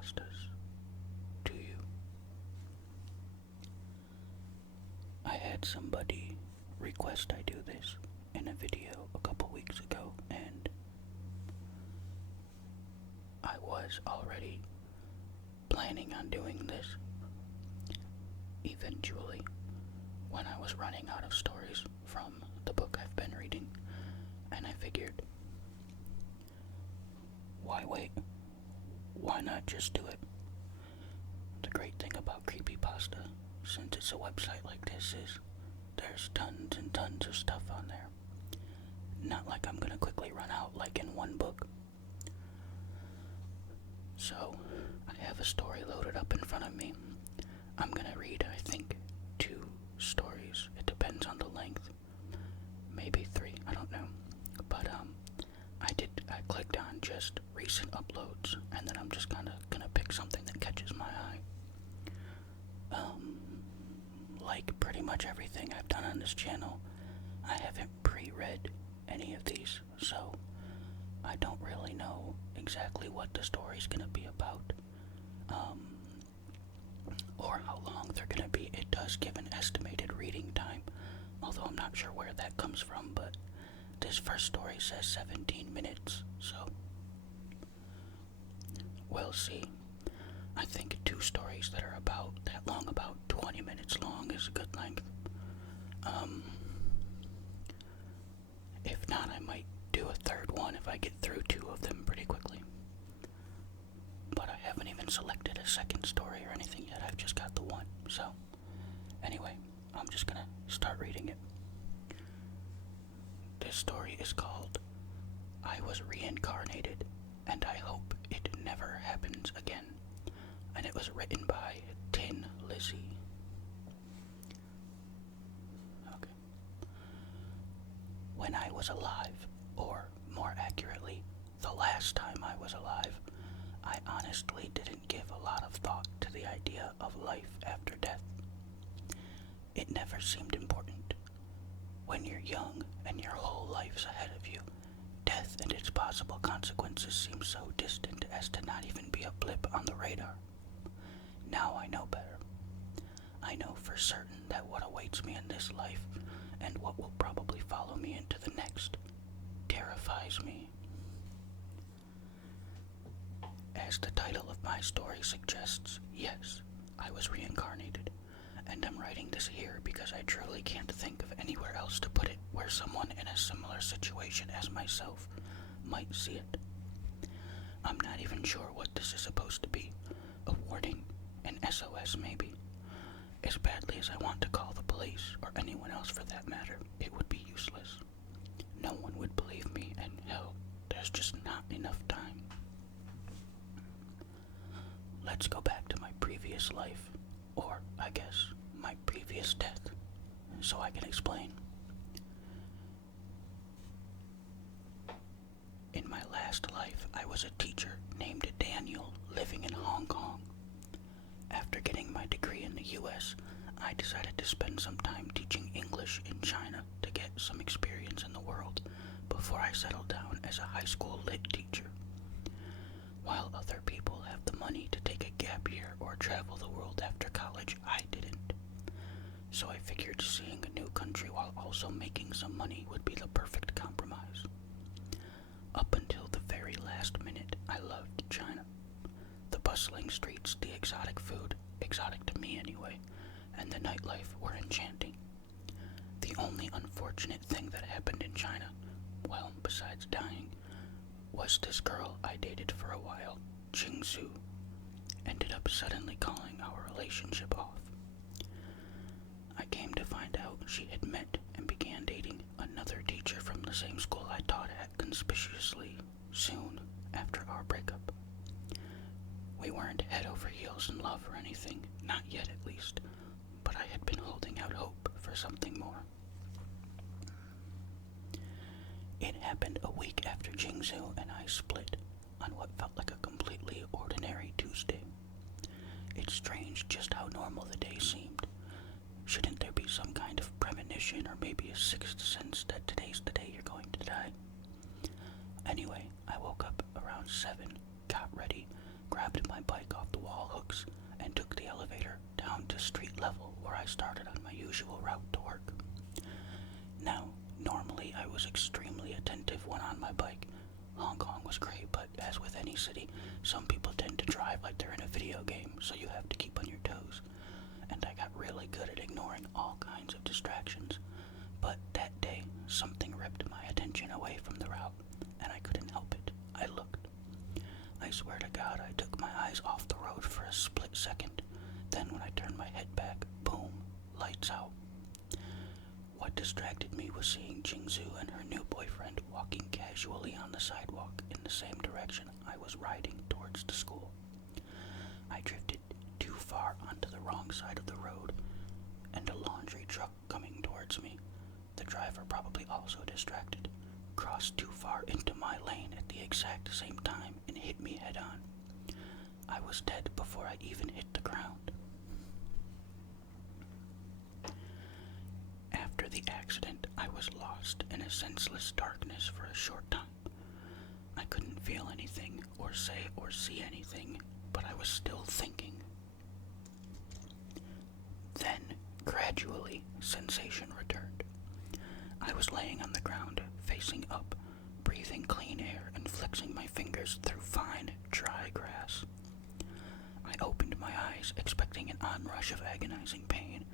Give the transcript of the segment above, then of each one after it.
CreepyPastas to you. I had somebody request I do this in a video a couple weeks ago, and I was already planning on doing this eventually when I was running out of stories from the book I've been reading, and I figured, why wait? Why not just do it? The great thing about CreepyPasta, since it's a website like this, is there's tons and tons of stuff on there. Not like I'm gonna quickly run out like in one book. So, I have a story loaded up in front of me. I'm gonna read, I think, 2 stories. It depends on the length. Maybe 3, I don't know. But, I clicked on just recent uploads, and then I'm just kinda gonna pick something that catches my eye. Like pretty much everything I've done on this channel, I haven't pre-read any of these, so I don't really know exactly what the story's gonna be about, or how long they're gonna be. It does give an estimated reading time, although I'm not sure where that comes from, but this first story says 17 minutes, so we'll see. I think 2 stories that are about that long, about 20 minutes long, is a good length. If not, I might do a third one if I get through 2 of them pretty quickly. But I haven't even selected a second story or anything yet, I've just got the one. So, anyway, I'm just gonna start reading it. This story is called I Was Reincarnated, and I Hope It Never Happens Again. And it was written by Tin Lizzie. Okay. When I was alive, or more accurately, the last time I was alive, I honestly didn't give a lot of thought to the idea of life after death. It never seemed important. When you're young and your whole life's ahead of you, death and its possible consequences seem so distant as to not even be a blip on the radar. Now I know better. I know for certain that what awaits me in this life, and what will probably follow me into the next, terrifies me. As the title of my story suggests, yes, I was reincarnated, and I'm writing this here because I truly can't think of anywhere else to put it where someone in a similar situation as myself might see it. I'm not even sure what this is supposed to be. A warning? An SOS maybe? As badly as I want to call the police, or anyone else for that matter, it would be useless. No one would believe me, and hell, there's just not enough time. Let's go back to my previous life, or, I guess, my previous death, so I can explain. In my last life, I was a teacher named Daniel living in Hong Kong. After getting my degree in the US, I decided to spend some time teaching English in China to get some experience in the world before I settled down as a high school lit teacher. While other people have the money to take a gap year or travel the world after college, I didn't. So I figured seeing a new country while also making some money would be the perfect compromise. Up until the very last minute, I loved China. The bustling streets, the exotic food, exotic to me anyway, and the nightlife were enchanting. The only unfortunate thing that happened in China, well, besides dying, was this girl I dated for a while, Jingsu, ended up suddenly calling our relationship off. I came to find out she had met and began dating another teacher from the same school I taught at conspicuously soon after our breakup. We weren't head over heels in love or anything, not yet at least, but I had been holding out hope for something more. It happened a week after Jingzhou and I split on what felt like a completely ordinary Tuesday. It's strange just how normal the day seemed. Shouldn't there be some kind of premonition or maybe a sixth sense that today's the day you're going to die? Anyway, I woke up around 7, got ready, grabbed my bike blocks and took the elevator down to street level where I started on my usual route to work. Now, normally I was extremely attentive when on my bike. Hong Kong was great, but as with any city, some people tend to drive like they're in a video game, so you have to keep on your toes. And I got really good at ignoring all kinds of distractions. But that day, something ripped my attention away from the route, and I couldn't help it. I looked. I swear to God, I took my eyes off the road for a split second. Then when I turned my head back, boom, lights out. What distracted me was seeing Jingzhu and her new boyfriend walking casually on the sidewalk in the same direction I was riding towards the school. I drifted too far onto the wrong side of the road, and a laundry truck coming towards me, the driver probably also distracted, crossed too far into my lane at the exact same time and hit me head on. I was dead before I even hit the ground. After the accident, I was lost in a senseless darkness for a short time. I couldn't feel anything or say or see anything, but I was still thinking. Then, gradually, sensation returned. I was laying on the ground, facing up, breathing clean air and flexing my fingers through fine, dry grass. I opened my eyes, expecting an onrush of agonizing pain,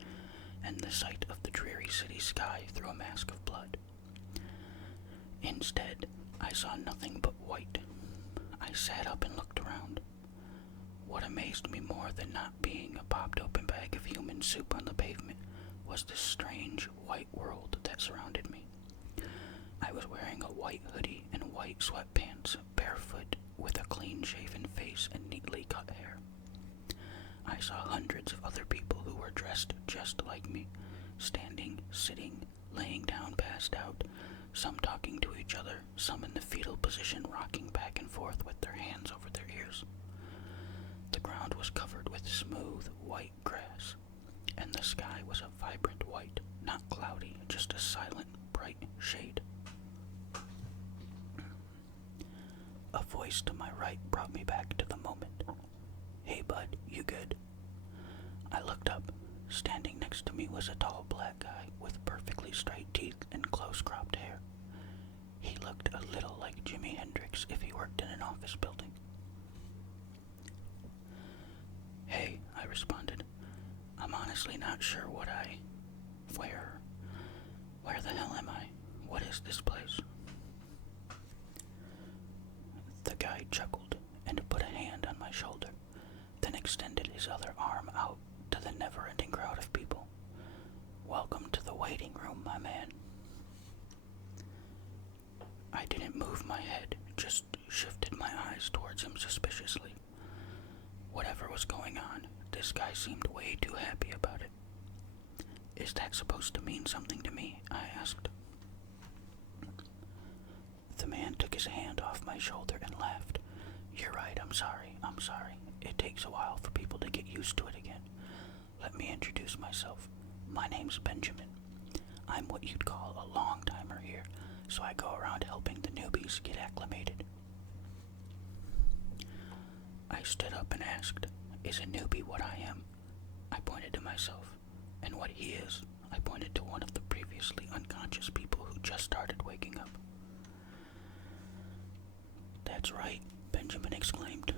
and the sight of the dreary city sky through a mask of blood. Instead, I saw nothing but white. I sat up and looked around. What amazed me more than not being a popped-open bag of human soup on the pavement was the strange white world that surrounded me. I was wearing a white hoodie and white sweatpants, barefoot, with a clean-shaven face and neatly cut hair. I saw hundreds of other people who were dressed just like me, standing, sitting, laying down passed out, some talking to each other, some in the fetal position rocking back and forth with their hands over their ears. The ground was covered with smooth, white grass, and the sky was a vibrant white, not cloudy, just a silent, bright shade. A voice to my right brought me back to the moment. "Hey bud, you good?" I looked up. Standing next to me was a tall black guy with perfectly straight teeth and close-cropped hair. He looked a little like Jimi Hendrix if he worked in an office building. "Hey," I responded. "I'm honestly not sure where the hell am I? What is this place?" The guy chuckled and put a hand on my shoulder, then extended his other arm out to the never-ending crowd of people. "Welcome to the waiting room, my man." I didn't move my head, just shifted my eyes towards him suspiciously. Whatever was going on, this guy seemed way too happy about it. "Is that supposed to mean something to me?" I asked. The man took his hand off my shoulder and laughed. "You're right, I'm sorry. It takes a while for people to get used to it again. Let me introduce myself. My name's Benjamin. I'm what you'd call a long-timer here, so I go around helping the newbies get acclimated." I stood up and asked, "Is a newbie what I am?" I pointed to myself. "And what he is," I pointed to one of the previously unconscious people who just started waking up. "That's right," Benjamin exclaimed.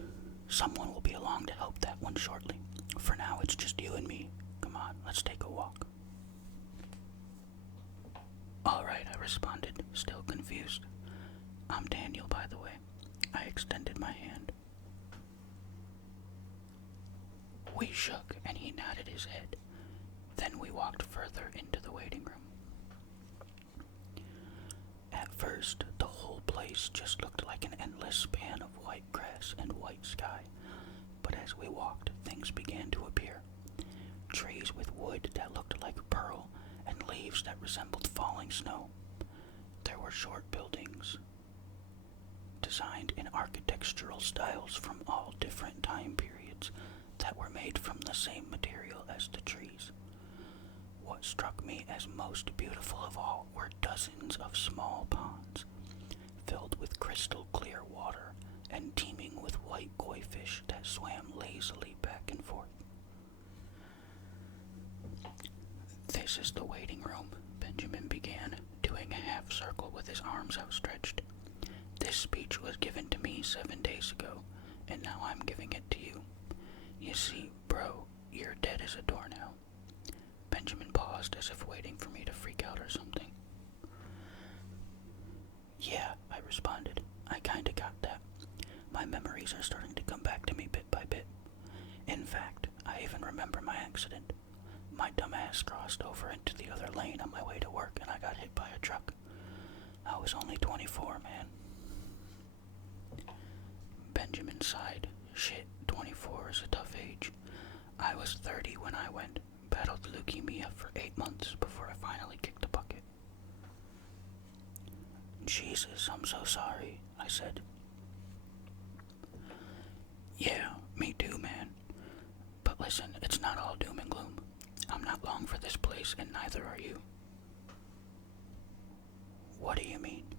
"Someone will be along to help that one shortly. For now, it's just you and me. Come on, let's take a walk." "All right," I responded, still confused. "I'm Daniel, by the way." I extended my hand. We shook, and he nodded his head. Then we walked further into the waiting room. At first, the whole place just looked like an endless span of white grass and white sky. But as we walked, things began to appear. Trees with wood that looked like pearl, and leaves that resembled falling snow. There were short buildings, designed in architectural styles from all different time periods, that were made from the same material as the trees. What struck me as most beautiful of all were dozens of small ponds, filled with crystal clear water and teeming with white koi fish that swam lazily back and forth. "This is the waiting room," Benjamin began, doing a half circle with his arms outstretched. "This speech was given to me 7 days ago, and now I'm giving it to you. You see, bro, you're dead as a doornail." Benjamin paused as if waiting for me to freak out or something. "Yeah," I responded. "I kinda got that. My memories are starting to come back to me bit by bit. In fact, I even remember my accident. My dumbass crossed over into the other lane on my way to work and I got hit by a truck. I was only 24, man." Benjamin sighed. "Shit, 24 is a tough age. I was 30 when I went, battled leukemia for 8 months before I finally kicked the bucket." "Jesus, I'm so sorry," I said. "Yeah, me too, man. But listen, it's not all doom and gloom. I'm not long for this place, and neither are you." "What do you mean?"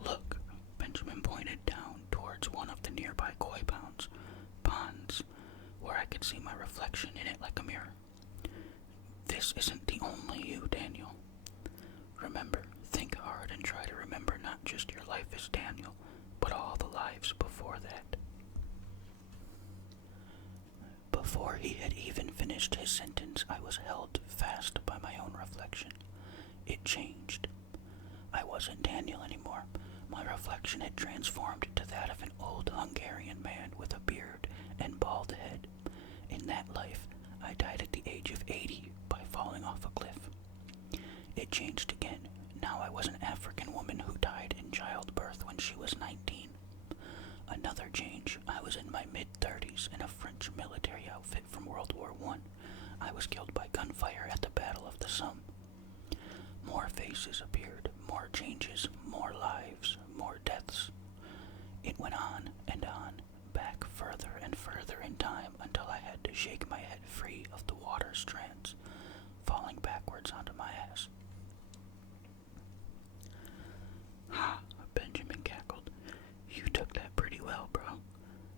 "Look," Benjamin pointed down towards one of the nearby koi ponds, where I could see my reflection in it like a mirror. "This isn't the only you, Daniel. Remember, think hard and try to remember not just your life as Daniel, but all the lives before that." Before he had even finished his sentence, I was held fast by my own reflection. It changed. I wasn't Daniel anymore. My reflection had transformed to that of an old Hungarian man with a beard and bald head. In that life, I died at the age of 80 by falling off a cliff. It changed again. Now I was an African woman who died in childbirth when she was 19. Another change. I was in my mid-30s in a French military outfit from World War I. I was killed by gunfire at the Battle of the Somme. More faces appeared, more changes, more lives, more deaths. It went on, back further and further in time until I had to shake my head free of the water strands, falling backwards onto my ass. "Ha," Benjamin cackled. "You took that pretty well, bro.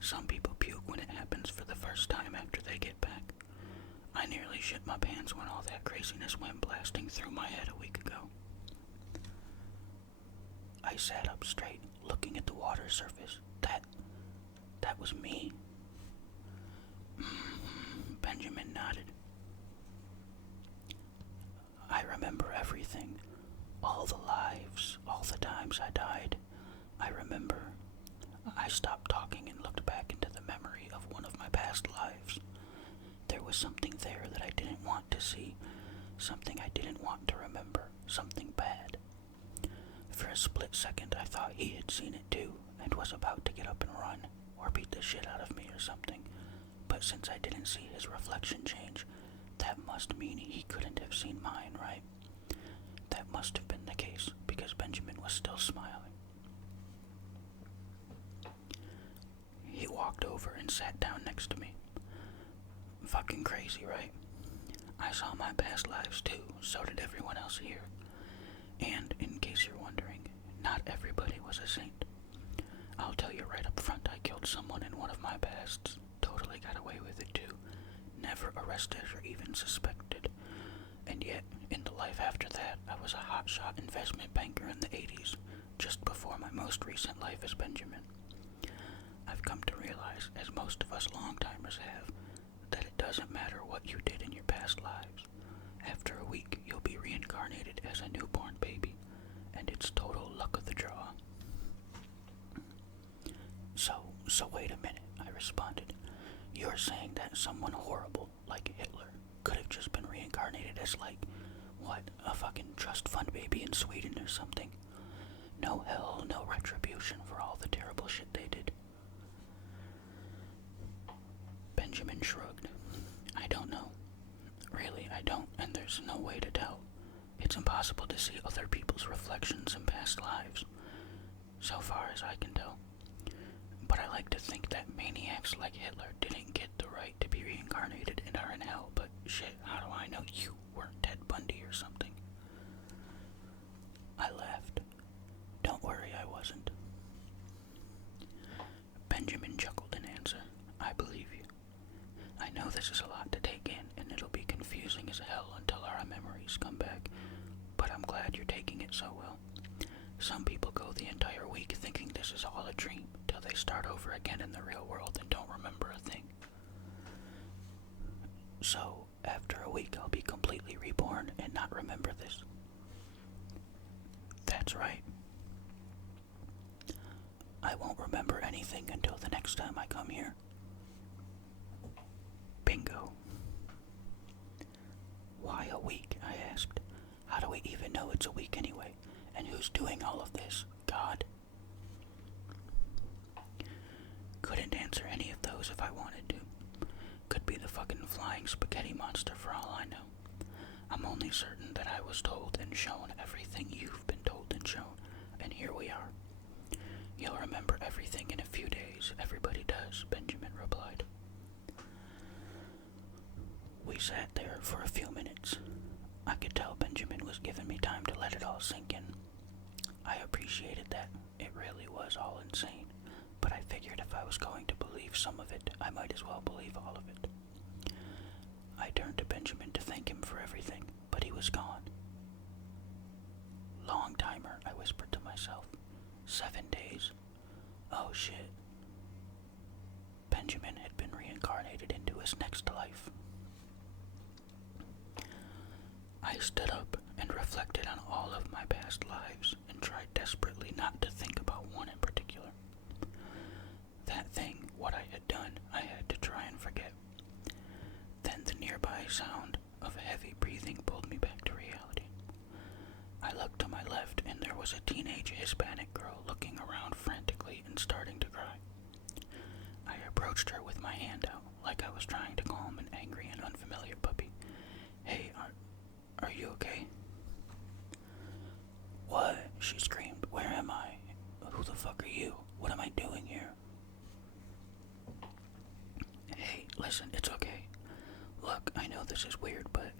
Some people puke when it happens for the first time after they get back. I nearly shit my pants when all that craziness went blasting through my head a week ago." I sat up straight, looking at the water surface. That was me. Benjamin nodded. "I remember everything. All the lives, all the times I died. I remember." I stopped talking and looked back into the memory of one of my past lives. There was something there that I didn't want to see, something I didn't want to remember, something bad. For a split second I thought he had seen it too, and was about to get up and run, or beat the shit out of me or something. But since I didn't see his reflection change, that must mean he couldn't have seen mine, right? That must have been the case, because Benjamin was still smiling. He walked over and sat down next to me. "Fucking crazy, right? I saw my past lives too, so did everyone else here. And, in case you're wondering, not everybody was a saint. I'll tell you right up front, I killed someone in one of my pasts. Totally got away with it too. Never arrested or even suspected. And yet, in the life after that, I was a hotshot investment banker in the 80s, just before my most recent life as Benjamin. I've come to realize, as most of us long-timers have, that it doesn't matter what you did in your past lives. After a week, you'll be reincarnated as a newborn baby, and it's total luck of the draw." So wait a minute," I responded. "You're saying that someone horrible, like Hitler, could have just been reincarnated as, like, what, a fucking trust fund baby in Sweden or something? No hell, no retribution for all the terrible shit they did?" Benjamin shrugged. "I don't know. Really, I don't, and there's no way to tell. It's impossible to see other people's reflections in past lives, so far as I can tell. But I like to think that maniacs like Hitler didn't get the right to be reincarnated and are in hell, but shit, how do I know you weren't Ted Bundy or something?" I laughed. "Don't worry, I wasn't." Benjamin chuckled. So, after a week, I'll be completely reborn and not remember this. That's right. I won't remember anything until the next time I come here. Bingo. Why a week? I asked. How do we even know it's a week anyway? And who's doing all of this? God? Couldn't answer any of those if I wanted to. Could be the fucking flying spaghetti monster for all I know. I'm only certain that I was told and shown everything you've been told and shown, and here we are. You'll remember everything in a few days. Everybody does, Benjamin replied. We sat there for a few minutes. I could tell Benjamin was giving me time to let it all sink in. I appreciated that. It really was all insane, but I figured if I was going to believe some of it, I might as well believe all of it. I turned to Benjamin to thank him for everything, but he was gone. Long timer, I whispered to myself. 7 days. Oh shit. Benjamin had been reincarnated into his next life. I stood up and reflected on all of my past lives and tried desperately not to think about one in particular. That thing, what I had done, I had to try and forget. Then the nearby sound of heavy breathing pulled me back to reality. I looked to my left and there was a teenage Hispanic girl looking around frantically and starting to cry. I approached her with my hand out, like I was trying to calm an angry and unfamiliar puppy. Hey, are you okay? What? She screamed. Where am I? Who the fuck are you? What am I doing here? Hey, listen, it's okay. Look, I know this is weird, but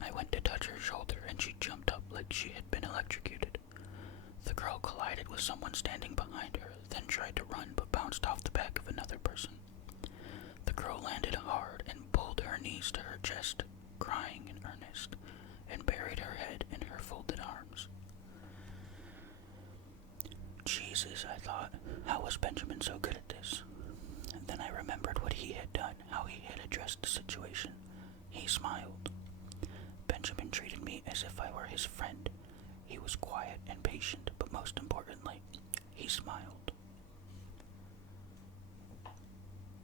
I went to touch her shoulder and she jumped up like she had been electrocuted. The girl collided with someone standing behind her, then tried to run but bounced off the back of another person. The girl landed hard and pulled her knees to her chest, crying in earnest, and buried her head in her folded arms. Jesus, I thought, how was Benjamin so good at this? And then I remembered what he had done, how he had addressed the situation. He smiled. Benjamin treated me as if I were his friend. He was quiet and patient, but most importantly, he smiled.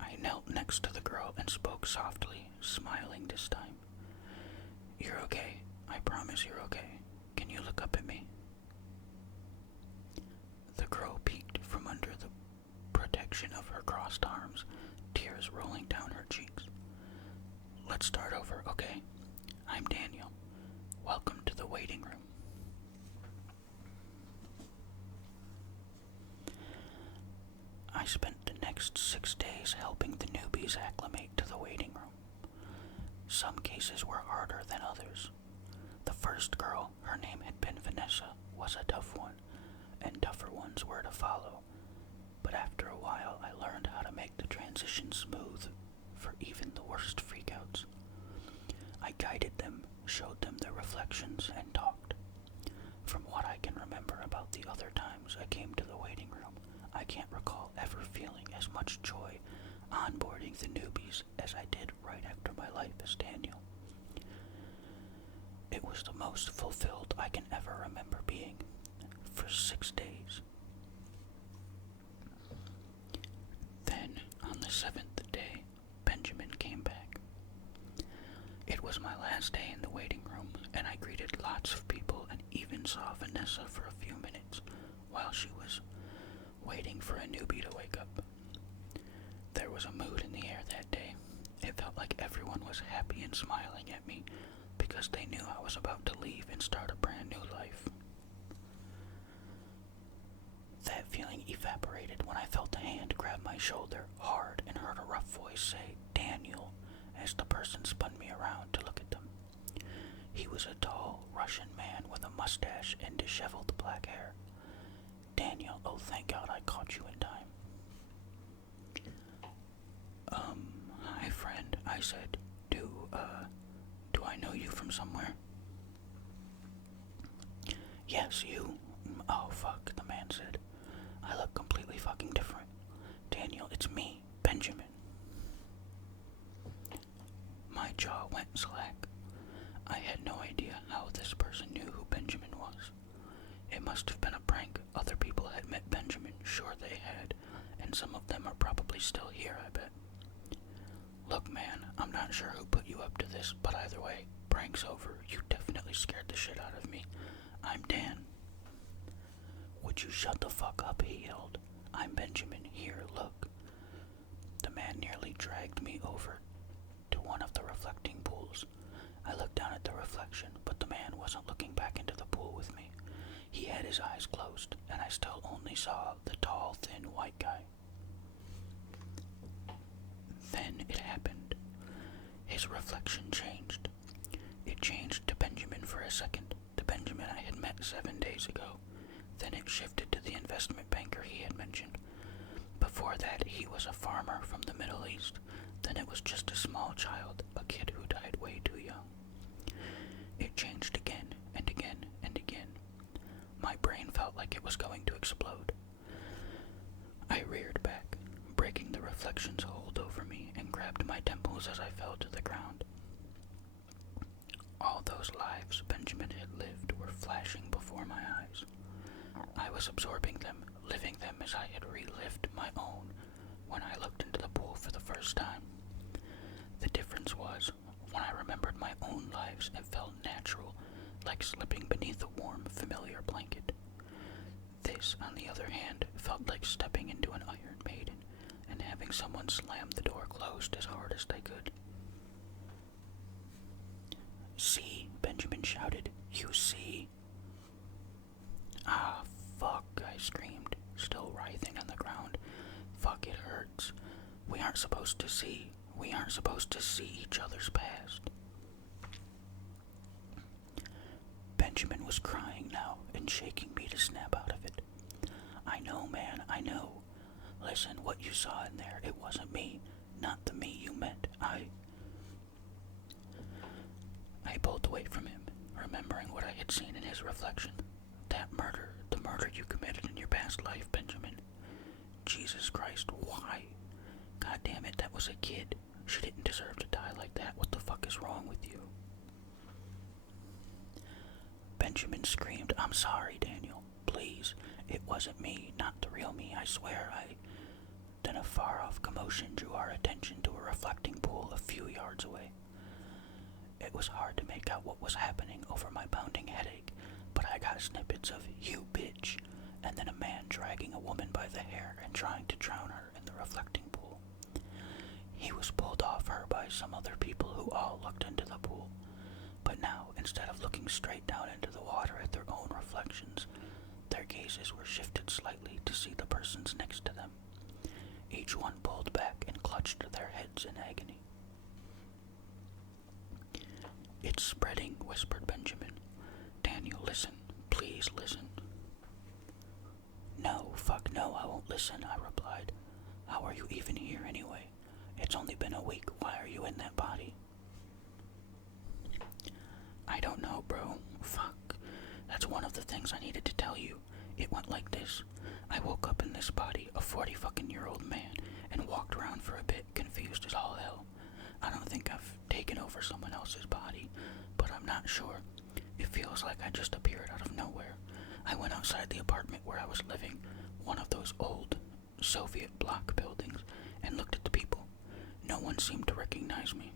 I knelt next to the girl and spoke softly, smiling this time. You're okay. I promise you're okay. Can you look up at me? The girl peeked from under the protection of her crossed arms, tears rolling down her cheeks. Let's start over, okay? I'm Daniel. Welcome to the waiting room. I spent the next 6 days helping the newbies acclimate to the waiting room. Some cases were harder than others. The first girl, her name had been Vanessa, was a tough one, and tougher ones were to follow. But after a while, I learned how to make the transition smooth for even the worst freakouts. I guided them, showed them their reflections, and talked. From what I can remember about the other times I came to the waiting room, I can't recall ever feeling as much joy onboarding the newbies as I did right after my life as Daniel. It was the most fulfilled I can ever remember being for 6 days. Then, on the 7th day, Benjamin came back. It was my last day in the waiting room, and I greeted lots of people and even saw Vanessa for a few minutes while she was waiting for a newbie to wake up. There was a mood in the air that day. It felt like everyone was happy and smiling at me because they knew I was about to leave and start a brand new life. That feeling evaporated when I felt a hand grab my shoulder hard and heard a rough voice say, Daniel, as the person spun me around to look at them. He was a tall Russian man with a mustache and disheveled black hair. Daniel, oh thank God I caught you in time. Hi friend, I said, do I know you from somewhere? Yes, you. Oh fuck, the man said. I look completely fucking different. Daniel, it's me, Benjamin. My jaw and some of them are probably still here, I bet. Look, man, I'm not sure who put you up to this, but either way, prank's over. You definitely scared the shit out of me. I'm Dan. Would you shut the fuck up, he yelled. I'm Benjamin. Here, look. The man nearly dragged me over to one of the reflecting pools. I looked down at the reflection, but the man wasn't looking back into the pool with me. He had his eyes closed, and I still only saw the tall, thin white guy. Then it happened. His reflection changed. It changed to Benjamin for a second, the Benjamin I had met 7 days ago. Then it shifted to the investment banker he had mentioned. Before that, he was a farmer from the Middle East. Then it was just a small child, a kid who died way too young. It changed again and again and again. My brain felt like it was going to explode. I reared back, breaking the reflection's hold over me, and grabbed my temples as I fell to the ground. All those lives Benjamin had lived were flashing before my eyes. I was absorbing them, living them as I had relived my own when I looked into the pool for the first time. The difference was, when I remembered my own lives, it felt natural, like slipping beneath a warm, familiar blanket. This, on the other hand, felt like stepping into an Iron Maiden and having someone slam the door closed as hard as they could. See, Benjamin shouted. You see? Ah, fuck, I screamed, still writhing on the ground. Fuck, it hurts. We aren't supposed to see. We aren't supposed to see each other's past. Benjamin was crying now and shaking me to snap out of it. I know, man, I know. Listen, what you saw in there, it wasn't me. Not the me you met. I pulled away from him, remembering what I had seen in his reflection. That murder, the murder you committed in your past life, Benjamin. Jesus Christ, why? God damn it, that was a kid. She didn't deserve to die like that. What the fuck is wrong with you? Benjamin screamed, I'm sorry, Daniel. Please, it wasn't me, not the real me, I swear. Then a far-off commotion drew our attention to a reflecting pool a few yards away. It was hard to make out what was happening over my pounding headache, but I got snippets of, you bitch, and then a man dragging a woman by the hair and trying to drown her in the reflecting pool. He was pulled off her by some other people who all looked into the pool, but now, instead of looking straight down into the water at their own reflections, their gazes were shifted slightly to see the persons next to them. Each one pulled back and clutched their heads in agony. It's spreading, whispered Benjamin. Daniel, listen. Please listen. No, fuck no, I won't listen, I replied. How are you even here anyway? It's only been a week. Why are you in that body? I don't know, bro. Fuck. That's one of the things I needed to tell you. It went like this. I woke up in this body, a 40-fucking-year-old man, and walked around for a bit, confused as all hell. I don't think I've taken over someone else's body, but I'm not sure. It feels like I just appeared out of nowhere. I went outside the apartment where I was living, one of those old Soviet block buildings, and looked at the people. No one seemed to recognize me.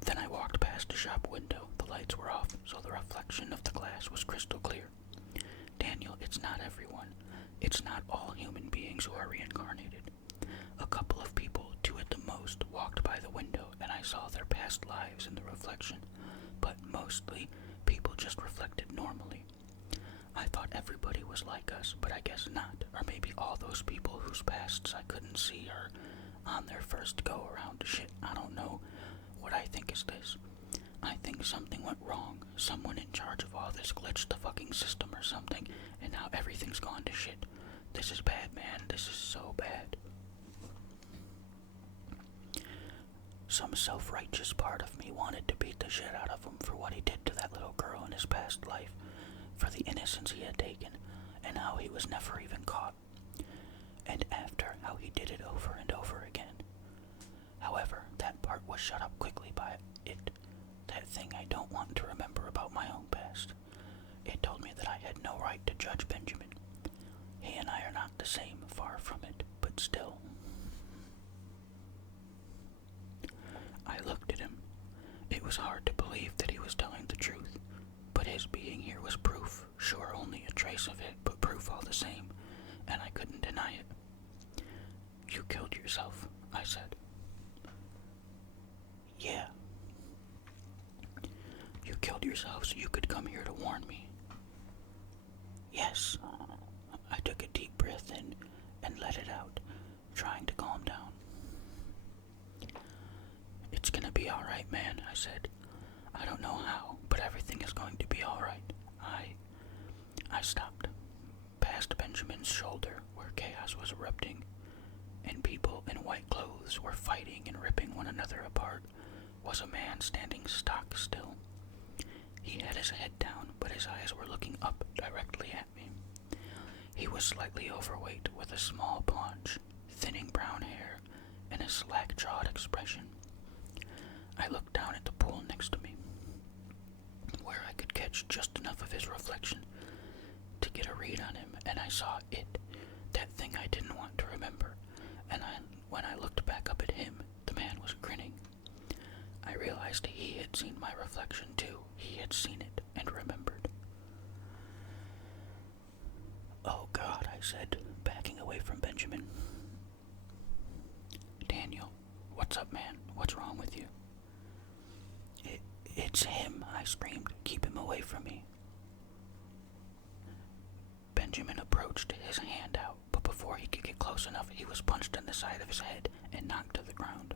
Then I walked past a shop window. The lights were off, so the reflection of the glass was crystal clear. Daniel, it's not everyone. It's not all human beings who are reincarnated. A couple of people, 2 at the most, walked by the window, and I saw their past lives in the reflection. But mostly, people just reflected normally. I thought everybody was like us, but I guess not. Or maybe all those people whose pasts I couldn't see are on their first go-around. Shit, I don't know. What I think is this. I think something went wrong. Someone in charge of all this glitched the fucking system or something, and now everything's gone to shit. This is bad, man. This is so bad. Some self-righteous part of me wanted to beat the shit out of him for what he did to that little girl in his past life, for the innocence he had taken, and how he was never even caught. And after, how he did it over and over again. However, that part was shut up quickly by it. That thing I don't want to remember about my own past. It told me that I had no right to judge Benjamin. He and I are not the same, far from it, but still. I looked at him. It was hard to believe that he was telling the truth, but his being here was proof, sure only a trace of it, but proof all the same, and I couldn't deny it. "You killed yourself," I said. "Yeah." "You killed yourself so you could come here to warn me?" "Yes." I took a deep breath in and let it out, trying to calm down. "It's gonna be alright, man," I said. "I don't know how, but everything is going to be alright." I stopped, past Benjamin's shoulder where chaos was erupting, and people in white clothes were fighting and ripping one another apart, was a man standing stock still. He had his head down, but his eyes were looking up directly at me. He was slightly overweight with a small paunch, thinning brown hair, and a slack-jawed expression. I looked down at the pool next to me, where I could catch just enough of his reflection to get a read on him, and I saw it, that thing I didn't want to remember, and when I looked back up at him, the man was grinning. I realized he had seen my reflection too. He had seen it and remembered. "Oh God," I said, backing away from Benjamin. "Daniel, what's up, man? What's wrong with you?" It's him," I screamed. "Keep him away from me." Benjamin approached, his hand out, but before he could get close enough, he was punched in the side of his head and knocked to the ground.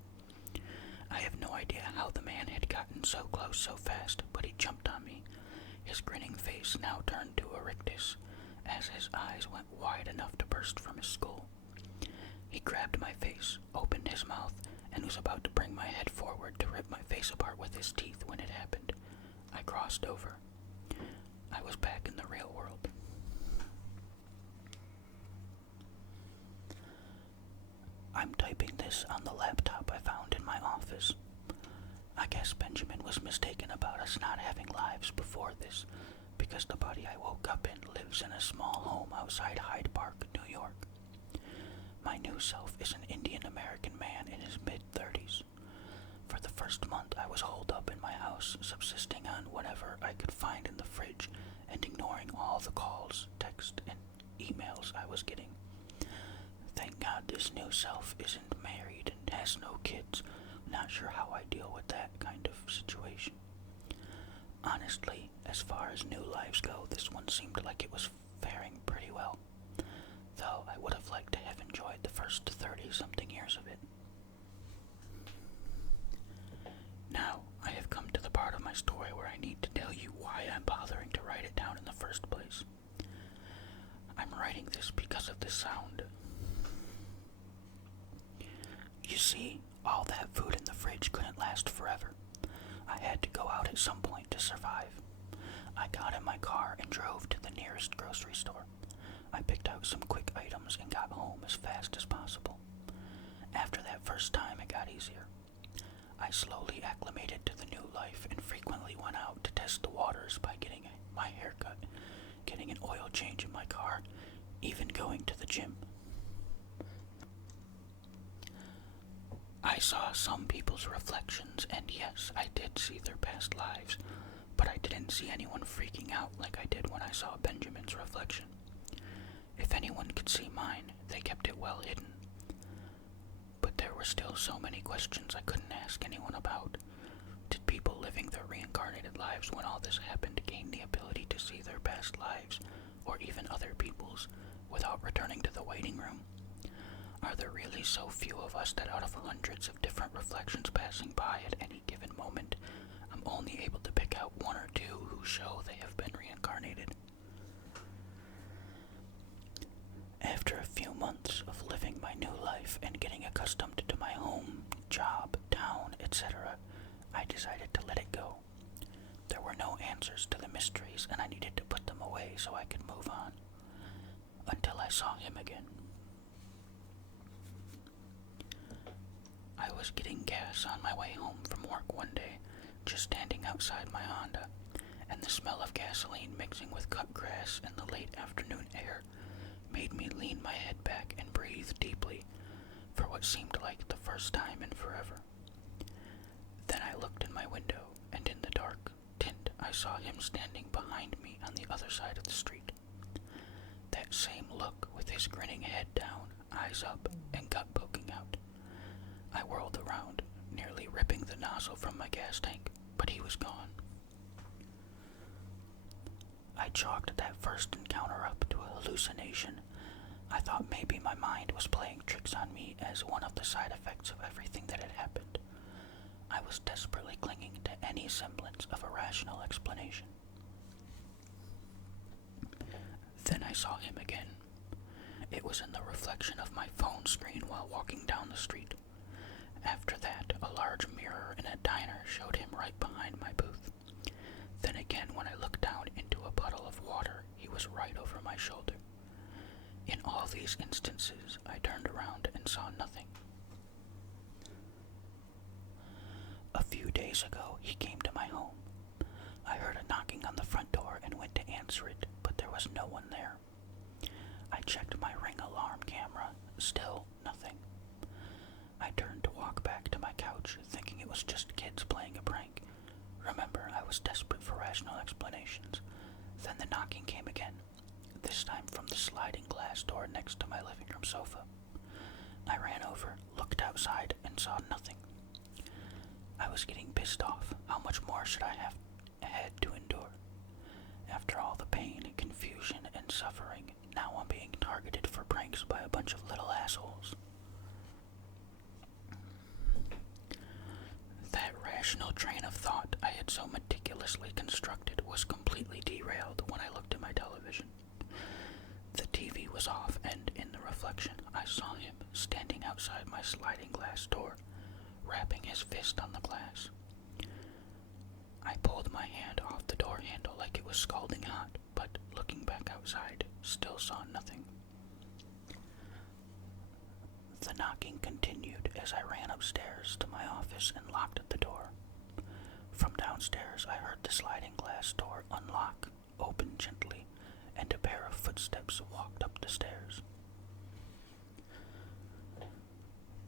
I have no idea how the man had gotten so close so fast, but he jumped on me. His grinning face now turned to a rictus, as his eyes went wide enough to burst from his skull. He grabbed my face, opened his mouth, and was about to bring my head forward to rip my face apart with his teeth when it happened. I crossed over. I was back in the real world. I'm typing this on the laptop I found in my office. I guess Benjamin was mistaken about us not having lives before this, because the body I woke up in lives in a small home outside Hyde Park, New York. My new self is an Indian American man in his mid-30s. For the first month, I was holed up in my house, subsisting on whatever I could find in the fridge and ignoring all the calls, texts, and emails I was getting. Thank God this new self isn't married and has no kids. Not sure how I deal with that kind of situation. Honestly, as far as new lives go, this one seemed like it was faring pretty well, though I would have liked to have enjoyed the first 30-something years of it. Now, I have come to the part of my story where I need to tell you why I'm bothering to write it down in the first place. I'm writing this because of the sound. You see, all that food in the fridge couldn't last forever. I had to go out at some point to survive. I got in my car and drove to the nearest grocery store. I picked out some quick items and got home as fast as possible. After that first time, it got easier. I slowly acclimated to the new life and frequently went out to test the waters by getting my hair cut, getting an oil change in my car, even going to the gym. I saw some people's reflections, and yes, I did see their past lives, but I didn't see anyone freaking out like I did when I saw Benjamin's reflection. If anyone could see mine, they kept it well hidden. But there were still so many questions I couldn't ask anyone about. Did people living their reincarnated lives when all this happened gain the ability to see their past lives, or even other people's, without returning to the waiting room? Are there really so few of us that out of hundreds of different reflections passing by at any given moment, I'm only able to pick out one or two who show they have been reincarnated? After a few months of living my new life and getting accustomed to my home, job, town, etc., I decided to let it go. There were no answers to the mysteries, and I needed to put them away so I could move on. Until I saw him again. I was getting gas on my way home from work one day, just standing outside my Honda, and the smell of gasoline mixing with cut grass in the late afternoon air made me lean my head back and breathe. breathe deeply for what seemed like the first time in forever. Then I looked in my window, and in the dark tint I saw him standing behind me on the other side of the street. That same look with his grinning head down, eyes up, and gut poking out. I whirled around, nearly ripping the nozzle from my gas tank, but he was gone. I chalked that first encounter up to a hallucination. I thought maybe my mind was playing tricks on me as one of the side effects of everything that had happened. I was desperately clinging to any semblance of a rational explanation. Then I saw him again. It was in the reflection of my phone screen while walking down the street. After that, a large mirror in a diner showed him right behind my booth. Then again, when I looked down into a puddle of water, he was right over my shoulder. In all these instances, I turned around and saw nothing. A few days ago, he came to my home. I heard a knocking on the front door and went to answer it, but there was no one there. I checked my Ring alarm camera, still nothing. I turned to walk back to my couch, thinking it was just kids playing a prank. Remember, I was desperate for rational explanations. Then the knocking came again, this time from the sliding glass door next to my living room sofa. I ran over, looked outside, and saw nothing. I was getting pissed off. How much more should I have had to endure? After all the pain, confusion, and suffering, now I'm being targeted for pranks by a bunch of little assholes. That rational train of thought I had so meticulously constructed was completely derailed when I looked at my television. The TV was off, and in the reflection, I saw him standing outside my sliding glass door, rapping his fist on the glass. I pulled my hand off the door handle like it was scalding hot, but looking back outside, still saw nothing. The knocking continued as I ran upstairs to my office and locked the door. From downstairs, I heard the sliding glass door unlock, open gently, and a pair of footsteps walked up the stairs.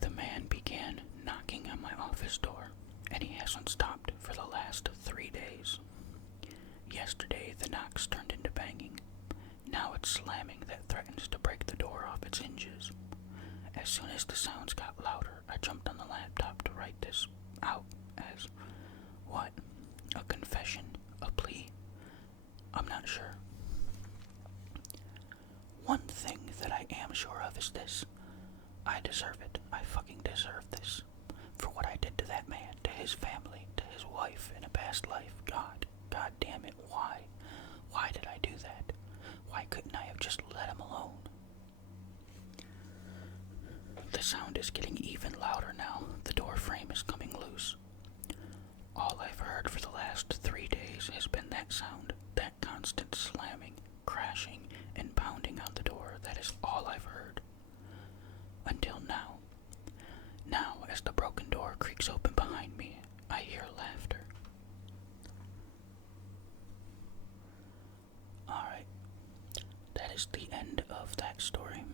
The man began knocking on my office door, and he hasn't stopped for the last 3 days. Yesterday, the knocks turned into banging. Now it's slamming that threatens to break the door off its hinges. As soon as the sounds got louder, I jumped on the laptop to write this out as, what? A confession? A plea? I'm not sure. One thing that I am sure of is this. I deserve it. I fucking deserve this. For what I did to that man, to his family, to his wife in a past life. God damn it, why? Why did I do that? Why couldn't I have just let him alone? The sound is getting even louder now. The door frame is coming loose. All I've heard for the last 3 days has been that sound, that constant slamming, crashing, and pounding on the door. That is all I've heard. Until now. Now, as the broken door creaks open behind me, I hear laughter. Alright, that is the end of that story.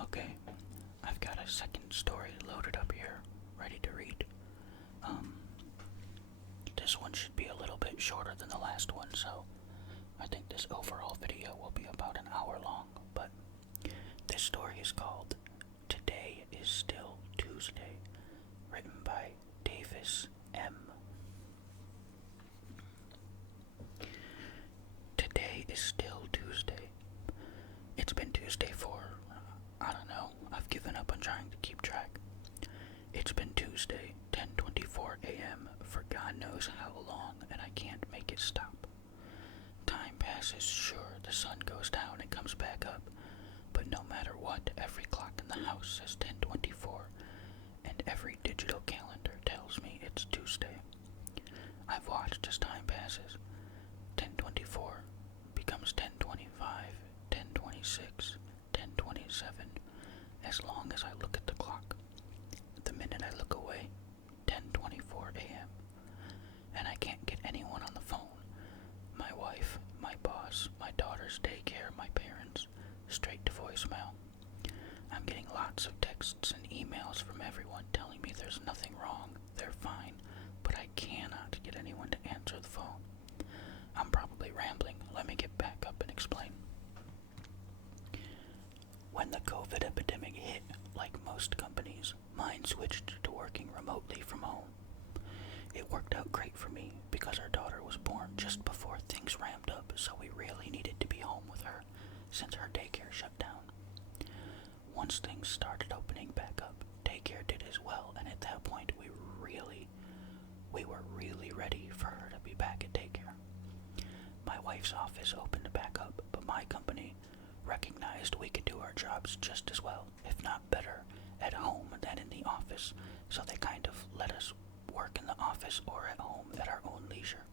Okay, I've got a second story loaded up here, ready to read. This one should be a little bit shorter than the last one, so I think this overall video will be about an hour long, but this story is called Today is Still Tuesday, written by Davis M. Today is still Tuesday. It's been Tuesday for, I don't know, I've given up on trying to keep track. It's been Tuesday, 10:24 a.m. for God knows how long, and I can't make it stop. Time passes, sure, the sun goes down and comes back up, but no matter what, every clock in the house says 10:24, and every digital calendar tells me it's Tuesday. I've watched as time passes. 10:24 becomes 10:25, 10:26, 10:27, as long as I look at the clock. The minute I look away, 10:24 a.m., and I can't get anyone on the phone. My wife, my boss, my daughter, daughter's daycare, my parents, straight to voicemail. I'm getting lots of texts and emails from everyone telling me there's nothing wrong, they're fine, but I cannot get anyone to answer the phone. I'm probably rambling. Let me get back up and explain. When the COVID epidemic hit, like most companies, mine switched to working remotely from home. It worked out great for me because our daughter was born just before things ramped up, so we really needed to be home with her since her daycare shut down. Once things started opening back up, daycare did as well, and at that point we were really ready for her to be back at daycare. My wife's office opened back up, but my company recognized we could do our jobs just as well, if not better, at home than in the office, so they kind of let us work in the office or at home at our own leisure,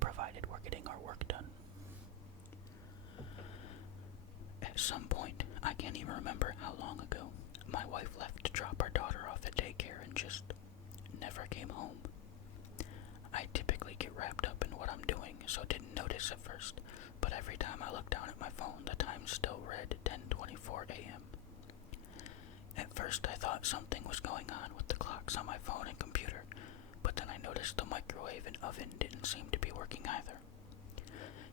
provided we're getting our work done. At some point, I can't even remember how long ago, my wife left to drop our daughter off at daycare and just never came home. I typically get wrapped up in what I'm doing, so didn't notice at first, but every time I look down at my phone, the time still read 10:24 a.m. At first I thought something was going on with the clocks on my phone and computer, but then I noticed the microwave and oven didn't seem to be working either.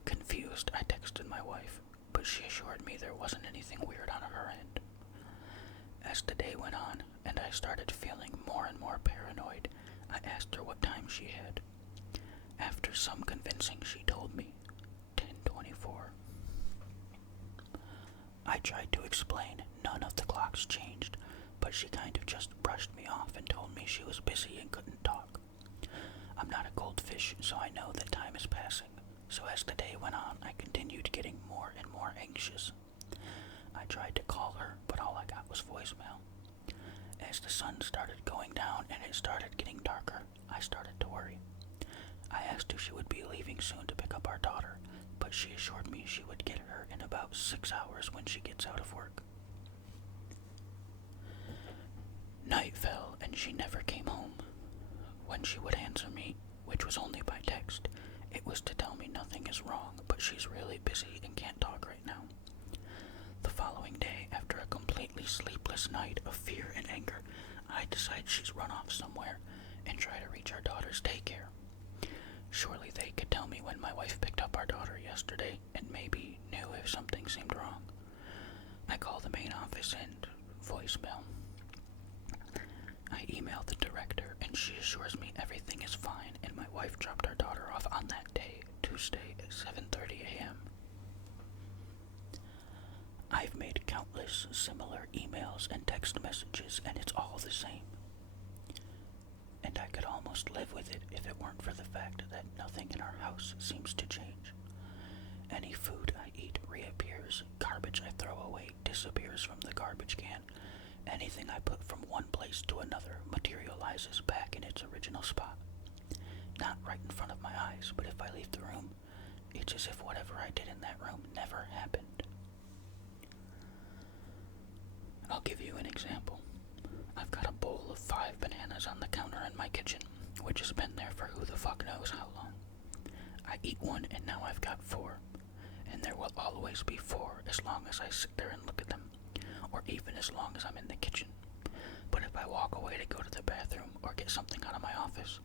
Confused, I texted my wife, but she assured me there wasn't anything weird on her end. As the day went on, and I started feeling more and more paranoid, I asked her what time she had. After some convincing, she told me 10:24. I tried to explain none of the clocks changed, but she kind of just brushed me off and told me she was busy and couldn't talk. I'm not a goldfish, so I know that time is passing, so as the day went on, I continued getting more and more anxious. I tried to call her, but all I got was voicemail. As the sun started going down and it started getting darker, I started to worry. I asked if she would be leaving soon to pick up our daughter, but she assured me she would get her in about 6 hours when she gets out of work. Night fell and she never came home. When she would answer me, which was only by text, it was to tell me nothing is wrong, but she's really busy and can't talk right now. The following day, after a completely sleepless night of fear and anger, I decide she's run off somewhere and try to reach our daughter's daycare. Surely they could tell me when my wife picked up our daughter yesterday and maybe knew if something seemed wrong. I call the main office and voicemail. I email the director and she assures me everything is fine and my wife dropped our daughter off on that day, Tuesday at 7:30 a.m. I've made countless similar emails and text messages and it's all the same. And I could almost live with it if it weren't for the fact that nothing in our house seems to change. Any food I eat reappears, garbage I throw away disappears from the garbage can. Anything I put from one place to another materializes back in its original spot. Not right in front of my eyes, but if I leave the room, it's as if whatever I did in that room never happened. I'll give you an example. I've got a bowl of 5 bananas on the counter in my kitchen, which has been there for who the fuck knows how long. I eat one and now I've got 4, and there will always be 4 as long as I sit there and look at them, or even as long as I'm in the kitchen. But if I walk away to go to the bathroom or get something out of my office,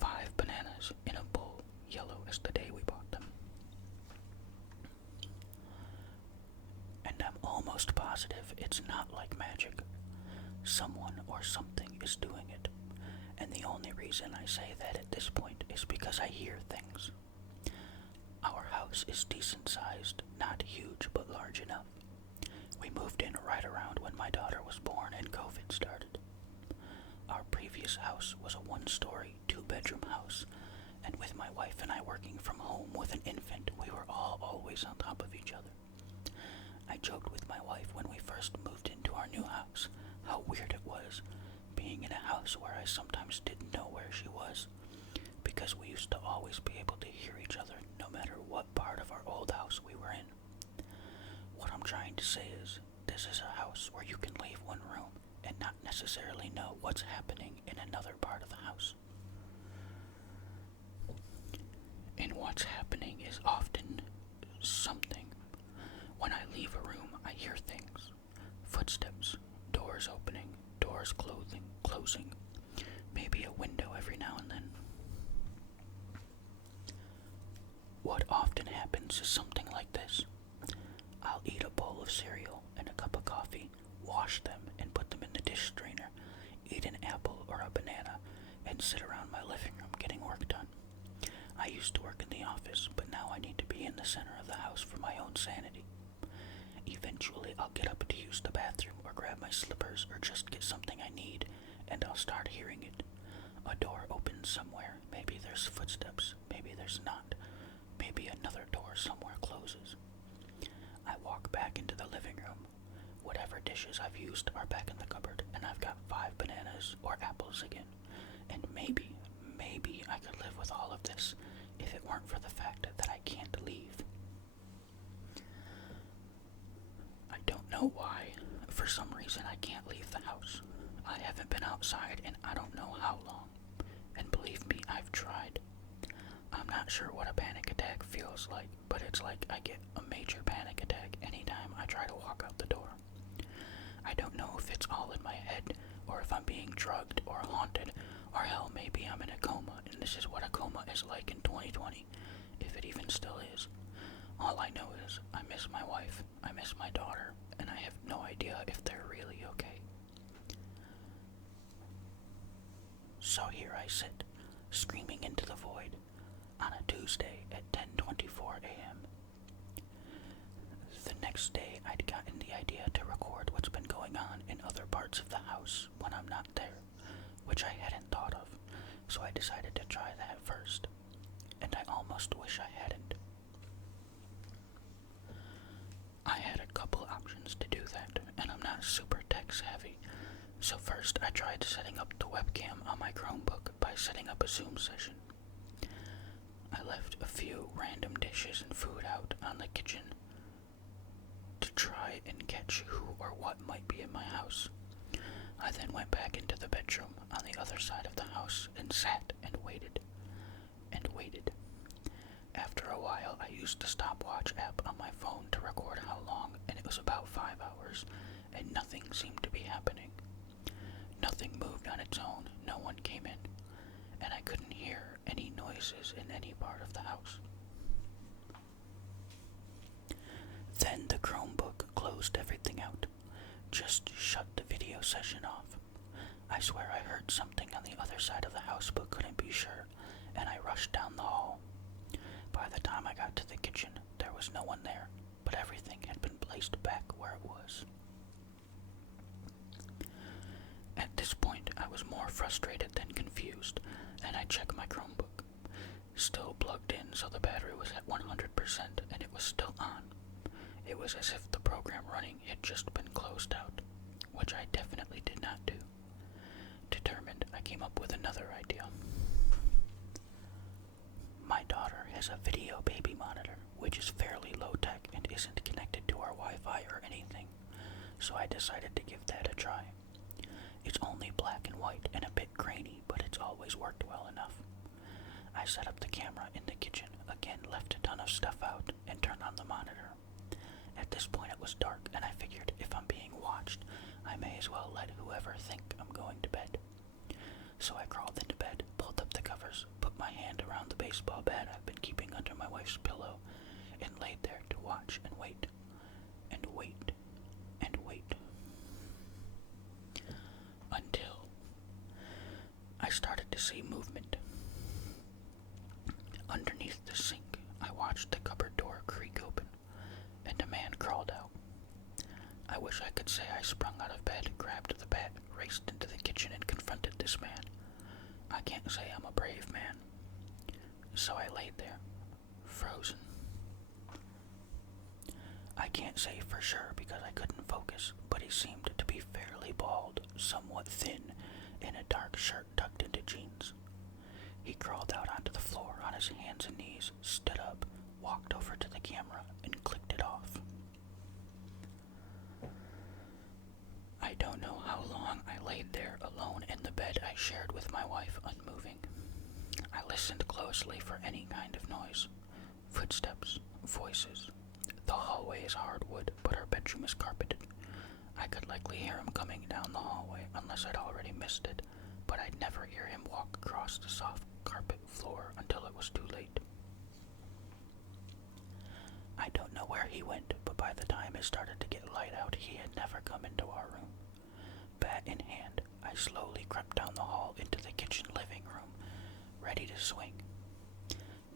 5 bananas in a bowl, yellow as the day we bought them. And I'm almost positive it's not like magic. Someone or something is doing it, and the only reason I say that at this point is because I hear things. Our house is decent sized, not huge but large enough. We moved in right around when my daughter was born and COVID started. Our previous house was a 1-story, 2-bedroom house, and with my wife and I working from home with an infant, we were all always on top of each other. I joked with my wife when we first moved into our new house how weird it was being in a house where I sometimes didn't know where she was, because we used to always be able to hear each other no matter what part of our old house we were in. What I'm trying to say is, this is a house where you can leave one room and not necessarily know what's happening in another part of the house. And what's happening is often something When I leave a room, I hear things. Footsteps, doors opening, doors closing, maybe a window every now and then. What often happens is something like this. I'll eat a bowl of cereal and a cup of coffee, wash them and put them in the dish strainer, eat an apple or a banana, and sit around my living room getting work done. I used to work in the office, but now I need to be in the center of the house for my own sanity. Eventually, I'll get up to use the bathroom or grab my slippers or just get something I need, and I'll start hearing it. A door opens somewhere. Maybe there's footsteps. Maybe there's not. Maybe another door somewhere closes. I walk back into the living room. Whatever dishes I've used are back in the cupboard, and I've got 5 bananas or apples again. And maybe I could live with all of this if it weren't for the fact that I can't leave. I don't know why. For some reason, I can't leave the house. I haven't been outside in I don't know how long. And believe me, I've tried. I'm not sure what a panic attack feels like, but it's like I get a major panic attack anytime I try to walk out the door. I don't know if it's all in my head, or if I'm being drugged or haunted, or hell, maybe I'm in a coma, and this is what a coma is like in 2020, if it even still is. All I know is I miss my wife, I miss my daughter, and I have no idea if they're really okay. So here I sit, screaming into the void, on a Tuesday at 10:24 a.m. The next day, I'd gotten the idea to record what's been going on in other parts of the house when I'm not there, which I hadn't thought of, so I decided to try that first, and I almost wish I hadn't. I had a couple options to do that, and I'm not super tech savvy, so first I tried setting up the webcam on my Chromebook by setting up a Zoom session. I left a few random dishes and food out on the kitchen to try and catch who or what might be in my house. I then went back into the bedroom on the other side of the house and sat and waited. After a while, I used the stopwatch app on my phone to record how long, and it was about 5 hours, and nothing seemed to be happening. Nothing moved on its own, no one came in, and I couldn't hear any noises in any part of the house. Then the Chromebook closed everything out, just shut the video session off. I swear I heard something on the other side of the house but couldn't be sure, and I rushed down the hall. By the time I got to the kitchen, there was no one there, but everything had been placed back where it was. At this point, I was more frustrated than confused, and I checked my Chromebook. Still plugged in, so the battery was at 100%, and it was still on. It was as if the program running had just been closed out, which I definitely did not do. Determined, I came up with another idea. My daughter has a video baby monitor, which is fairly low-tech and isn't connected to our Wi-Fi or anything, so I decided to give that a try. It's only black and white and a bit grainy, but it's always worked well enough. I set up the camera in the kitchen, again left a ton of stuff out, and turned on the monitor. At this point it was dark, and I figured if I'm being watched, I may as well let whoever think I'm going to bed. So I crawled into bed, pulled up the covers, put my hand around the baseball bat I've been keeping under my wife's pillow, and laid there to watch and wait, and wait, and wait. Until I started to see movement. Underneath the sink, I watched the cupboard door creak open, and a man crawled out. I wish I could say I sprung out of bed, grabbed the bat, raced into the kitchen, and confronted this man. I can't say I'm a brave man. So I laid there, frozen. I can't say for sure because I couldn't focus, but he seemed to be fairly bald, somewhat thin, in a dark shirt tucked into jeans. He crawled out onto the floor on his hands and knees, stood up, walked over to the camera, and clicked it off. I don't know how long I laid there alone in the bed I shared with my wife, unmoving. I listened closely for any kind of noise. Footsteps, voices, The hallway is hardwood, but our bedroom is carpeted. I could likely hear him coming down the hallway unless I'd already missed it, but I'd never hear him walk across the soft carpet floor until it was too late. I don't know where he went, but by the time it started to get light out, he had never come into our room. Bat in hand, I slowly crept down the hall into the kitchen living room, ready to swing.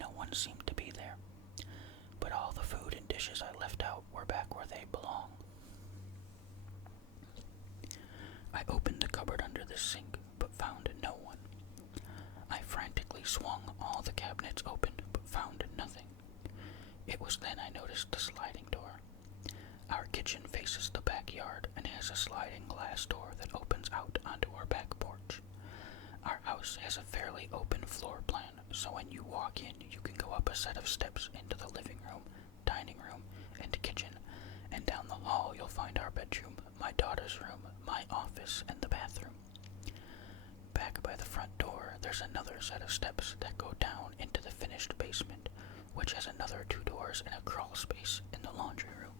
No one seemed to be there, but all the food and dishes I left out were back where they belong. I opened the cupboard under the sink, but found no one. I frantically swung all the cabinets open, but found nothing. It was then I noticed the sliding door. Our kitchen faces the backyard and has a sliding glass door that opens out onto our back porch. Our house has a fairly open floor plan, so when you walk in, you can go up a set of steps into the living room, dining room, and kitchen, and down the hall you'll find our bedroom, my daughter's room, my office, and the bathroom. Back by the front door, there's another set of steps that go down into the finished basement, which has another 2 doors and a crawl space in the laundry room.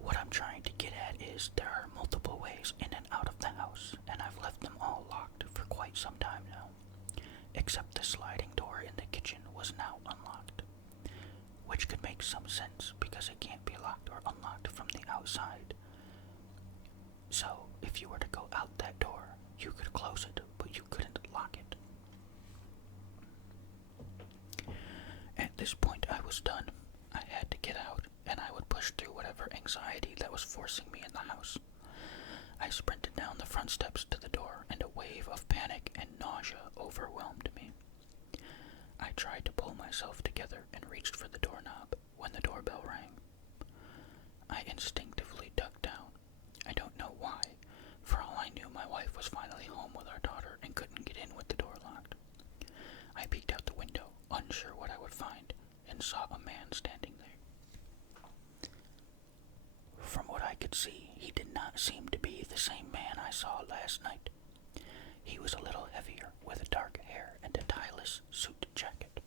What I'm trying to get at is there are multiple ways in and out of the house, and I've left them all locked for quite some time now, except the sliding door in the kitchen was now unlocked, which could make some sense because it can't be locked or unlocked from the outside. So, if you were to go out that door, you could close it, but you couldn't lock it. At this point, I was done. I had to get out, and I would push through whatever anxiety that was forcing me in the house. I sprinted down the front steps to the door, and a wave of panic and nausea overwhelmed me. I tried to pull myself together and reached for the doorknob when the doorbell rang. I instinctively ducked down. I don't know why. For all I knew, my wife was finally home with our daughter and couldn't get in with the door locked. I peeked out the window, unsure what I would find, and saw a man standing there. From what I could see, he did not seem to be the same man I saw last night. He was a little heavier, with dark hair and a tie-less suit jacket.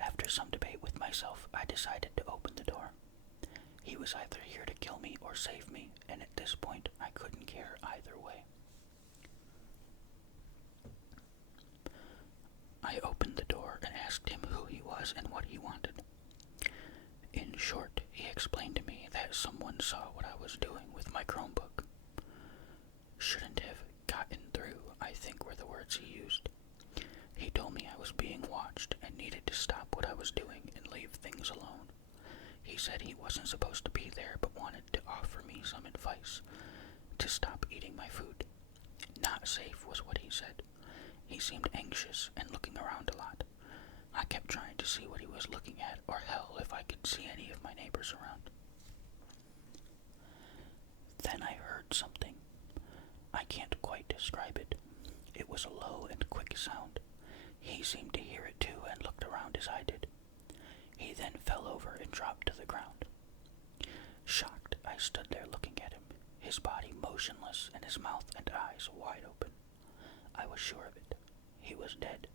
After some debate with myself, I decided to open the door. He was either here to kill me or save me, and at this point, I couldn't care either way. I opened the door and asked him who he was and what he wanted. In short, he explained to me that someone saw what I was doing with my Chromebook. Shouldn't have gotten through, I think were the words he used. He told me I was being watched and needed to stop what I was doing and leave things alone. He said he wasn't supposed to be there but wanted to offer me some advice to stop eating my food. Not safe was what he said. He seemed anxious and looking around a lot. I kept trying to see what he was looking at, or hell, if I could see any of my neighbors around. Then I heard something. I can't quite describe it. It was a low and quick sound. He seemed to hear it too and looked around as I did. He then fell over and dropped to the ground. Shocked, I stood there looking at him, his body motionless and his mouth and eyes wide open. I was sure of it. He was dead.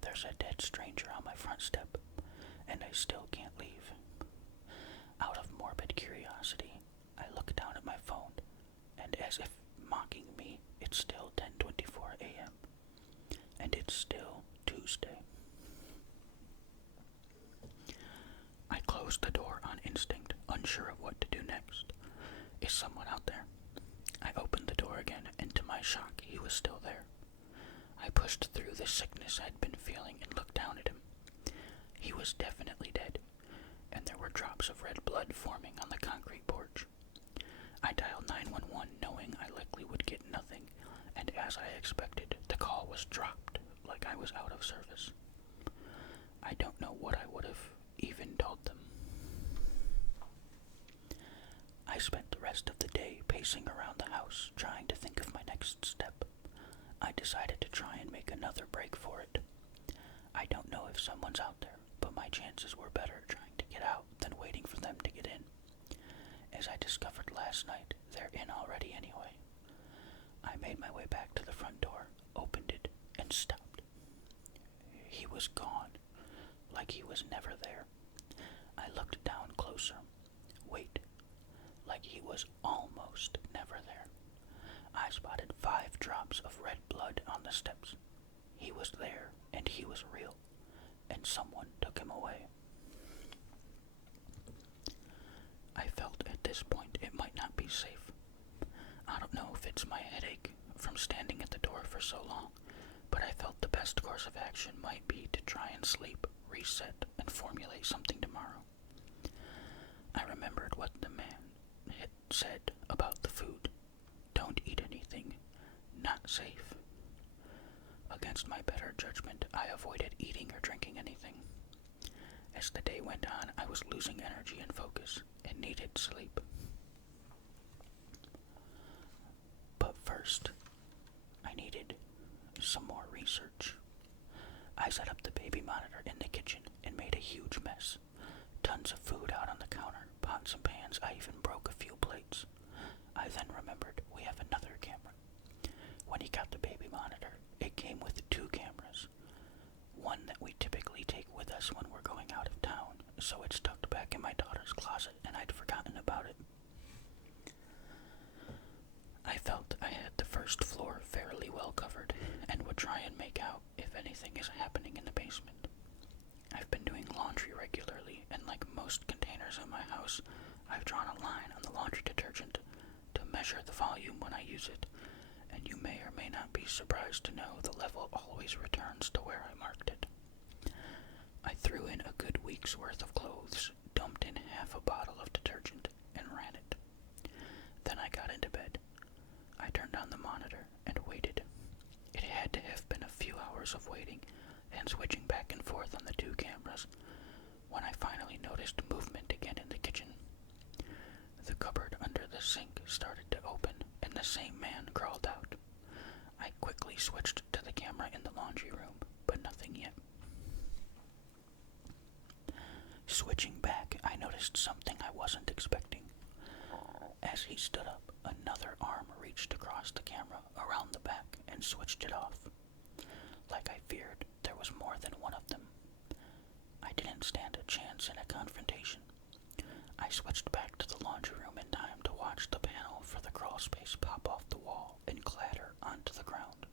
There's a dead stranger on my front step, and I still can't leave. Out of morbid curiosity, I look down at my phone, and as if mocking me, it's still 10:24 a.m., and it's still Tuesday. I closed the door on instinct, unsure of what to do next. Is someone out there? I opened the door again, and to my shock, he was still there. I pushed through the sickness I'd been feeling and looked down at him. He was definitely dead, and there were drops of red blood forming on the concrete porch. I dialed 911 knowing I likely would get nothing, and as I expected, the call was dropped like I was out of service. I don't know what I would have even told them. I spent the rest of the day pacing around the house, trying to think of my next step. I decided to try and make another break for it. I don't know if someone's out there, but my chances were better trying to get out than waiting for them to get in. As I discovered last night, they're in already anyway. I made my way back to the front door, opened it, and stopped. He was gone. like he was never there. I looked down closer. Wait, like he was almost never there. I spotted 5 drops of red blood on the steps. He was there, and he was real, and someone took him away. I felt at this point it might not be safe. I don't know if it's my headache from standing at the door for so long, but I felt the best course of action might be to try and sleep, reset, and formulate something tomorrow. I remembered what the man had said about the food. Don't eat anything. Not safe. Against my better judgment, I avoided eating or drinking anything. As the day went on, I was losing energy and focus and needed sleep. But first, I needed some more research. I set up the baby monitor in the kitchen and made a huge mess. Tons of food out on the counter, pots and pans. I even broke a few plates. I then remembered we have another camera. When he got the baby monitor, it came with 2 cameras. One that we typically take with us when we're going out of town, so it's tucked back in my daughter's closet and I'd forgotten about it. I felt I had the first floor fairly well covered and would try and make out if anything is happening in the basement. I've been doing laundry regularly, and like most containers in my house, I've drawn a line on the laundry detergent to measure the volume when I use it, and you may or may not be surprised to know the level always returns to where I marked it. I threw in a good week's worth of clothes, dumped in half a bottle of detergent, and ran it. Then I got into bed. I turned on the monitor and waited. It had to have been a few hours of waiting and switching back and forth on the 2 cameras when I finally noticed movement again in the kitchen. The cupboard under the sink started to open and the same man crawled out. I quickly switched to the camera in the laundry room, but nothing yet. Switching back, I noticed something I wasn't expecting. As he stood up, another arm reached across the camera around the back and switched it off. Like I feared, there was more than one of them. I didn't stand a chance in a confrontation. I switched back to the laundry room in time to watch the panel for the crawl space pop off the wall and clatter onto the ground.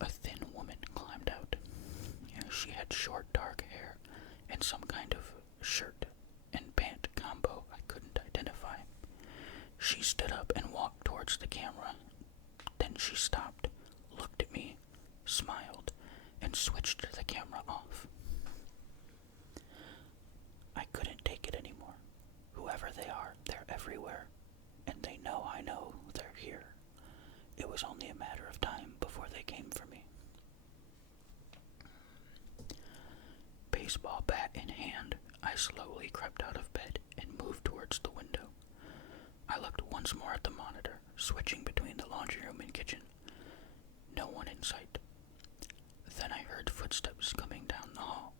A thin woman climbed out. She had short dark hair and some kind of shirt and pant combo I couldn't identify. She stood up and walked towards the camera. Then she stopped, looked at me, smiled, and switched the camera off. I couldn't take it anymore. Whoever they are, they're everywhere, and they know I know they're here. It was only a matter of time before they came for me. Baseball bat in hand, I slowly crept out of bed and moved towards the window. I looked once more at the monitor, switching between the laundry room and kitchen. No one in sight. Then I heard footsteps coming down the hall,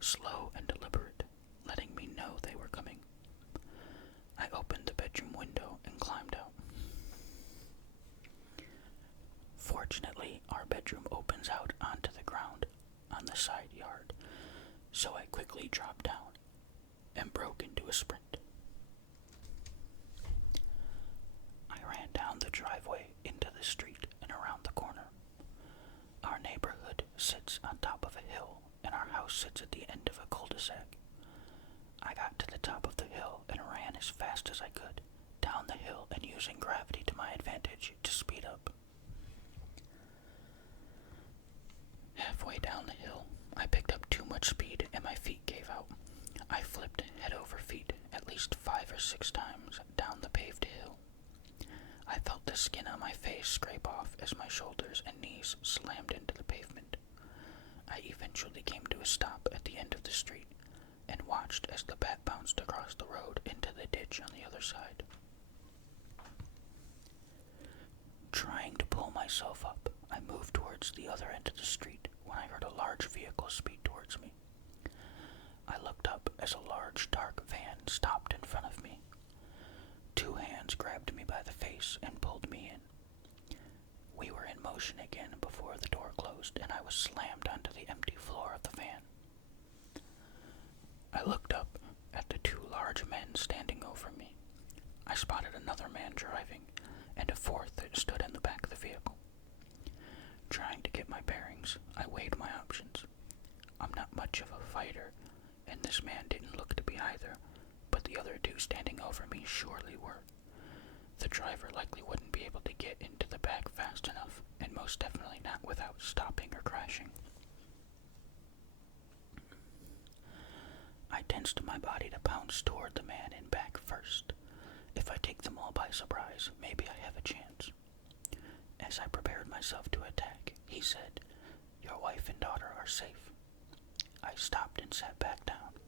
slow and deliberate, letting me know they were coming. I opened the bedroom window and climbed out. Fortunately, our bedroom opens out onto the ground on the side yard, so I quickly dropped down and broke into a sprint. I ran down the driveway into the street and around the corner. Our neighborhood sits on top of a hill, and our house sits at the end of a cul-de-sac. I got to the top of the hill and ran as fast as I could, down the hill and using gravity to my advantage to speed up. Halfway down the hill, I picked up too much speed and my feet gave out. I flipped head over feet at least 5 or 6 times down the paved hill. I felt the skin on my face scrape off as my shoulders and knees slammed into the pavement. I eventually came to a stop at the end of the street and watched as the bat bounced across the road into the ditch on the other side. Trying to pull myself up, I moved towards the other end of the street when I heard a large vehicle speed towards me. I looked up as a large dark van stopped in front of me. 2 hands grabbed me by the face and pulled me in. We were in motion again before the door closed and I was slammed onto the empty floor of the van. I looked up at the two large men standing over me. I spotted another man driving and a fourth that stood in the back of the vehicle. Trying to get my bearings, I weighed my options. I'm not much of a fighter, and this man didn't look to be either, but the other two standing over me surely were. The driver likely wouldn't be able to get into the back fast enough, and most definitely not without stopping or crashing. I tensed my body to pounce toward the man in back first. If I take them all by surprise, maybe I have a chance. As I prepared myself to attack, he said, "Your wife and daughter are safe." I stopped and sat back down.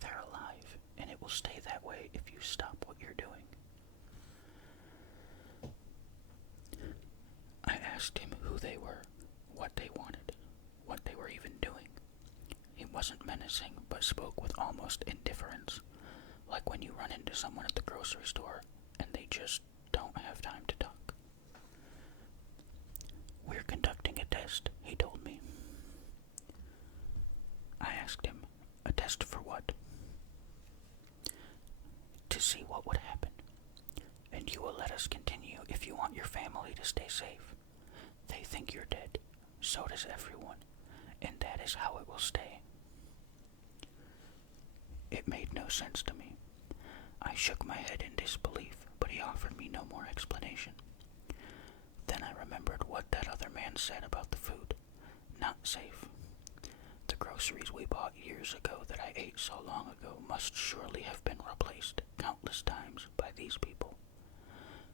They're alive, and it will stay that way if you stop what you're doing. I asked him who they were, what they wanted, what they were even doing. He wasn't menacing, but spoke with almost indifference, like when you run into someone at the grocery store and they just don't have time to talk. "We're conducting a test," he told me. I asked him, "A test for what?" "To see what would happen. And you will let us continue if you want your family to stay safe. They think you're dead. So does everyone. And that is how it will stay." It made no sense to me. I shook my head in disbelief, but he offered me no more explanation. Then I remembered what that other man said about the food. Not safe. The groceries we bought years ago that I ate so long ago must surely have been replaced countless times by these people,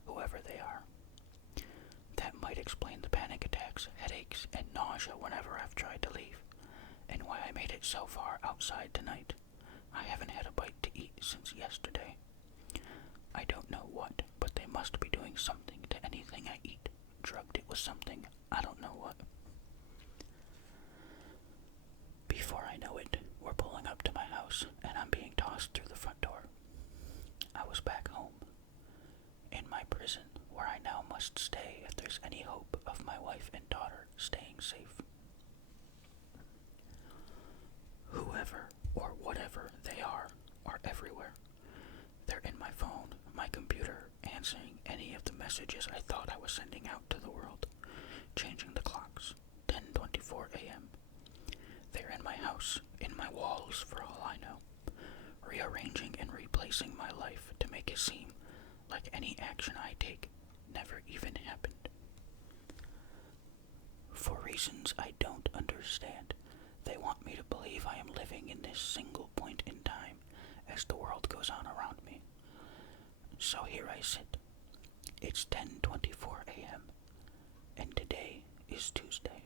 whoever they are. That might explain the panic attacks, headaches, and nausea whenever I've tried to leave, and why I made it so far outside tonight. I haven't had a bite to eat since yesterday. I don't know what, but they must be doing something to anything I eat. Drugged it with something, I don't know what. Before I know it, we're pulling up to my house, and I'm being tossed through the front door. I was back home, in my prison, where I now must stay if there's any hope of my wife and daughter staying safe. Whoever or whatever they are everywhere. They're in my phone, my computer, answering any of the messages I thought I was sending out to the world, changing the clocks, 10:24 a.m. They're in my house, in my walls for all I know, rearranging and replacing my life to make it seem like any action I take never even happened. For reasons I don't understand, they want me to believe I am living in this single point in time as the world goes on around me. So here I sit. It's 10:24 a.m. and today is Tuesday.